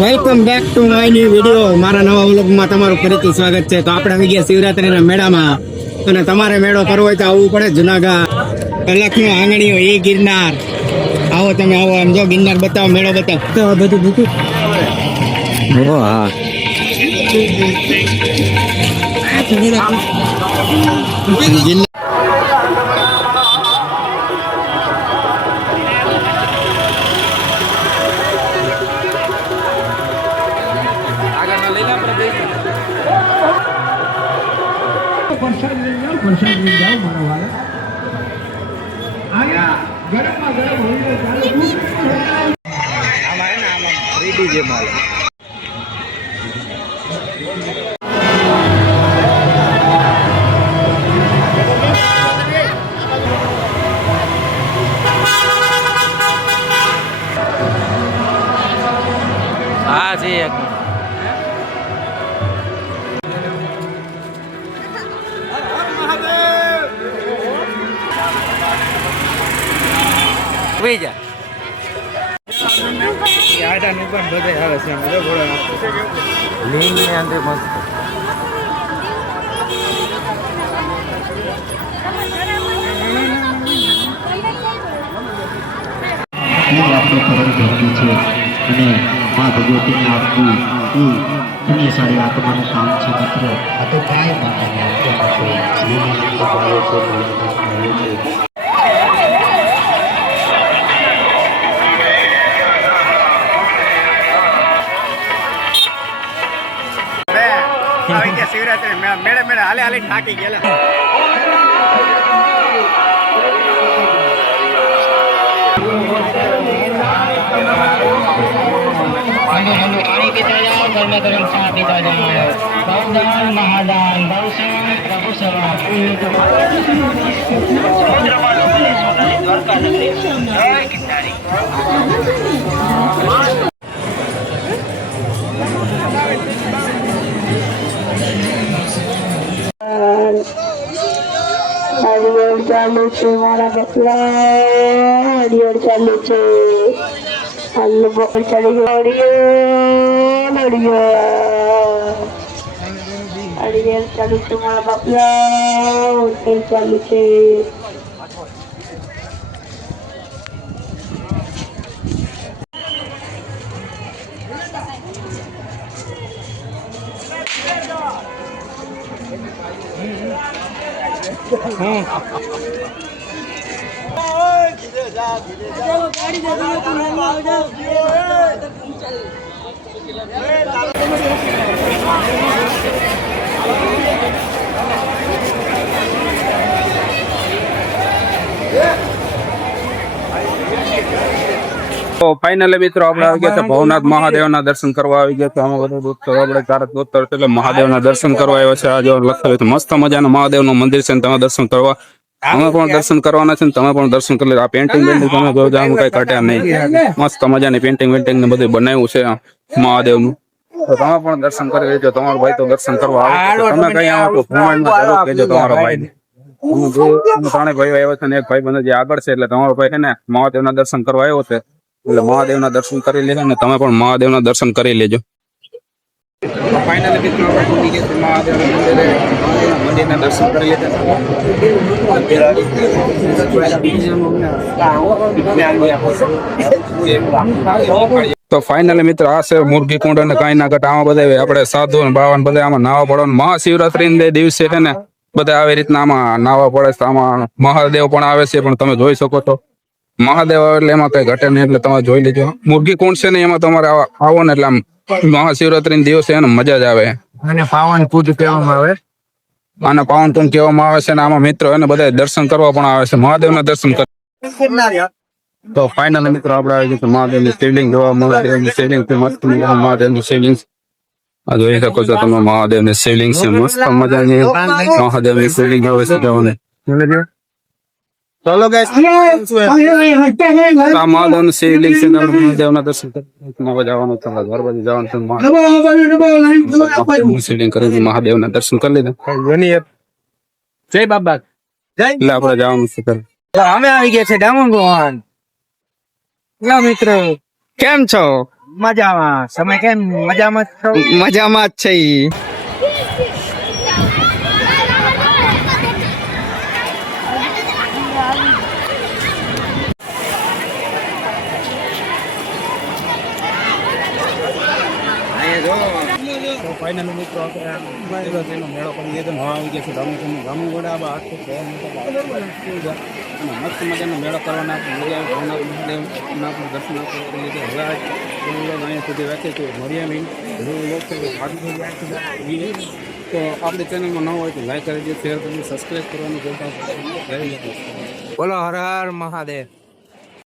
Welcome back to my new video. મારા નવા વ્લોગમાં તમારું ફરીથી સ્વાગત છે. તો આપણે આવી ગયા શિવરાત્રીના મેળામાં, અને તમારે મેળો કરવો હોય તો આવવું પડે જુનાગઢ. કલાકનો આંગણીઓ એ ગિરનાર. આવો તમે આવો. આમ જો ગિરનાર બતાવો, મેળો બતાવો. તો આ બધું મૂકું. હા ગિરનાર હા છે એક બીજા આડાની પણ બધે આવે છે. લીન ને અંદર મસ્ત આપણે ખબર ભરતી છે અને મા ભગવતીને આપવું એ પુણ્યશાળી આત્માનું કામ છે મિત્રો. આ તો કાંઈ માતાની આત્મા છે, જીવની ભાવો છે, ભાવો છે. શિવરાત્રી મેળે મેળે હાલે હાલે થાકી ગયેલા. पानी पीता जाओ, गर्मा गर्म चाय पीता जाओ. गौदान महादान दर्शन प्रभु सवा ચાલુ છે મારા બકલા. હરિયર ચાલુ છે. અલ્લુ બોલ ચડી ગયો. હરિયર ચાલુ છે મારા બકલા. હોટેલ ચાલુ છે. તો ફાઇનલી મિત્રો આપણે આવી ગયા ભવનાથ મહાદેવના દર્શન કરવા આવી ગયા. તો આમાં બધા દોસ્તો આપણે તારક દોસ્તર એટલે મહાદેવના દર્શન કરવા આવ્યા છે. આ જો લખેલું છે મસ્ત મજાનું મહાદેવનું મંદિર છે, તમે દર્શન કરવા અમે પણ દર્શન કરવાના છે ને તમે પણ દર્શન કરી લો. આ પેન્ટિંગ બેન્ટિંગ તમે જોઈ જાવ, કઈ ઘટ્યા નહીં. મસ્ત મજાની પેન્ટિંગ વેન્ટિંગ ને બધું બનાવ્યું છે મહાદેવનું. તો તમે પણ દર્શન કરી લેજો. તમારો ભાઈ તો દર્શન કરવા આવે, તમે કઈ આવો તો કોમેન્ટમાં જરૂર કહેજો તમારા ભાઈને. ત્રણેય ભાઈઓ આવ્યા છે ને એક ભાઈ બંધ જે આગળ છે, એટલે તમારો ભાઈ છે ને મહાદેવના દર્શન કરવા આવ્યો છે, એટલે મહાદેવના દર્શન કરી લેજો ને તમે પણ મહાદેવના દર્શન કરી લેજો. ફાઇનલી મિત્રો આપણે પહોંચી ગયા મહાદેવના મંદિરે. મંદિરના દર્શન કરી લીધા. તો ફાઇનલી મિત્ર આ છે મુરગી કુંડ અને કાંઈ ના ઘટ. આમાં બધા આપણે સાધુ ને બાવન બધા આમાં નાવા પડવાનું. મહાશિવરાત્રી દિવસે છે ને બધા આવી રીતના આમાં નાવા પડે છે. આમાં મહાદેવ પણ આવે છે, પણ તમે જોઈ શકો છો મહાદેવ આવે એટલે એમાં કઈ ઘટે નહીં, એટલે તમે જોઈ લેજો. મુરગી કુંડ છે ને એમાં તમારે આવો ને એટલે આમ મહાશિવરાત્રી દિવસે એને મજા જ આવે. અને પાવન કુંડ કહેવામાં આવે. આને પાવન કુંડ કહેવામાં આવે છે. ને આમાં મિત્રો એને બધા દર્શન કરવા પણ આવે છે, મહાદેવના દર્શન કરે. તો ફાઇનલી મિત્રો આપણે આવી ગયા મહાદેવની શિવલિંગ જોવા. મહાદેવની શિવલિંગ મસ્ત મહાદેવની શિવલિંગ આ જોઈ શકો છો તમે. મહાદેવની શિવલિંગ છે મસ્ત મજાની. મહાદેવની શિવલિંગ આવે છે જવાને. ચલો ગાઈસ, મહાદેવનું શિવલિંગ છે, મહાદેવના દર્શન કરવા જવાનું છે. ઘર બાજુ જવાનું છે. શિવલિંગ કરી મહાદેવના દર્શન કરી લીધા. જય બાબા. એટલે આપણે જવાનું છે. અમે આવી ગયા છે ડામણ ભવન. મિત્રો કેમ છો? મજામાં સમય કેમ મજામાં જ છો? મજામાં જ છે ઈ. તો ફાઇનલી મિત્રો આપણે મેળો કરી દીધો નવા આવી ગયા છે ગામુગોડા અને મસ્ત મજાનો મેળો કરવાના ભવનાથ મહાદેવના પણ દર્શન કરી લીધે હવે અહીંયા સુધી રાખીએ તો મળીએ તો આપણી ચેનલમાં ન હોય તો લાઈક કરી દો, શેર કરી દો, સબસ્ક્રાઈબ કરવાનું બોલો હર હર મહાદેવ.